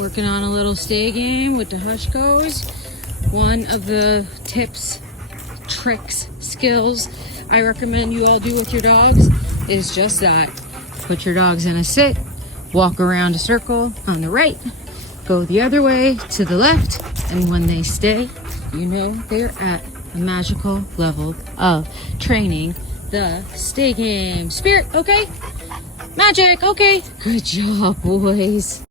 working on a little stay game with the Hushkos. One of the tips, tricks, skills I recommend you all do with your dogs is just that. Put your dogs in a sit, walk around a circle on the right, go the other way to the left, and when they stay, you know they're at a magical level of training the stay game. Spirit, okay? Magic, okay? Good job, boys.